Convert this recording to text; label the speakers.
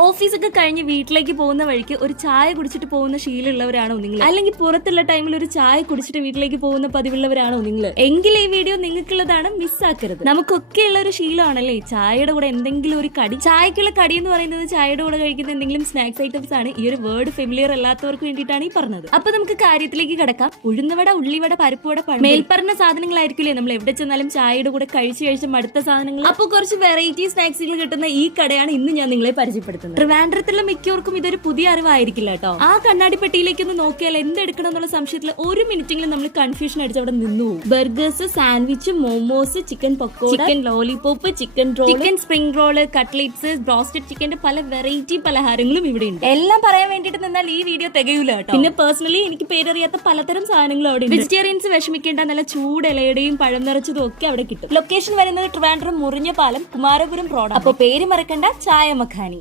Speaker 1: ഓഫീസൊക്കെ കഴിഞ്ഞ് വീട്ടിലേക്ക് പോകുന്ന വഴിക്ക് ഒരു ചായ കുടിച്ചിട്ട് പോകുന്ന ശീലമുള്ളവരാണോ നിങ്ങൾ അല്ലെങ്കിൽ പുറത്തുള്ള ടൈമിൽ ഒരു ചായ കുടിച്ചിട്ട് വീട്ടിലേക്ക് പോകുന്ന പതിവുള്ളവരാണോ നിങ്ങൾ എങ്കിൽ ഈ വീഡിയോ നിങ്ങൾക്കുള്ളതാണ് മിസ്സാക്കരുത്. നമുക്കൊക്കെയുള്ള ഒരു ശീലമാണല്ലേ? ചായയുടെ കൂടെ എന്തെങ്കിലും ഒരു കടി ചായക്കുള്ള കടി എന്ന് പറയുന്നത് ചായയുടെ കൂടെ കഴിക്കുന്ന എന്തെങ്കിലും സ്നാക്സ് ഐറ്റംസ് ആണ്. ഈ ഒരു വേർഡ് ഫെമിലിയർ അല്ലാത്തവർക്ക് വേണ്ടിയിട്ടാണ് ഈ പറഞ്ഞത്. അപ്പൊ നമുക്ക് കാര്യത്തിലേക്ക് കിടക്കാം. ഉഴുന്നവട ഉള്ളിവട പരിപ്പുവട മേൽപ്പറഞ്ഞ സാധനങ്ങളായിരിക്കില്ലേ? നമ്മൾ എവിടെ ചെന്നാലും ചായയുടെ കൂടെ കഴിച്ചു കഴിച്ച മടുത്ത സാധനങ്ങൾ. അപ്പൊ കുറച്ച് വെറൈറ്റി സ്നാക്സുകൾ കിട്ടുന്ന ഈ കടയാണ് ഇന്ന് ഞാൻ നിങ്ങളെ പരിചയപ്പെടുത്തുന്നത്. ട്രിവാൻഡ്രത്തുള്ള മിക്കവർക്കും ഇതൊരു പുതിയ അറിവായിരിക്കില്ല കേട്ടോ. ആ കണ്ണാടി പെട്ടിയിലേക്ക് ഒന്ന് നോക്കിയാൽ എന്തെടുക്കണം എന്നുള്ള സംശയത്തിൽ ഒരു മിനിറ്റെങ്കിലും നമ്മൾ കൺഫ്യൂഷൻ അടിച്ച് അവിടെ നിന്നു burgers sandwich momos chicken pakoda chicken lollipop chicken roll chicken spring roll cutlets broasted ചിക്കന്റെ പല വെറൈറ്റി പലഹാരങ്ങളും ഇവിടെ ഉണ്ട്. എല്ലാം പറയാൻ വേണ്ടിയിട്ട് നിന്നാൽ ഈ വീഡിയോ തികയൂല കേട്ടോ. പിന്നെ പേഴ്സണലി എനിക്ക് പേരറിയാത്ത പലതരം സാധനങ്ങളും അവിടെ വെജിറ്റേറിയൻസ് വിഷമിക്കേണ്ട നല്ല ചൂട് ഇലയുടെയും പഴം നിറച്ചതും ഒക്കെ അവിടെ കിട്ടും. ലൊക്കേഷൻ വരുന്നത് ട്രിവാൻഡ്രം മുറിഞ്ഞ പാലം കുമാരപുരം റോഡ് അപ്പൊ പേര് മറക്കണ്ട ചായ മഖാനി.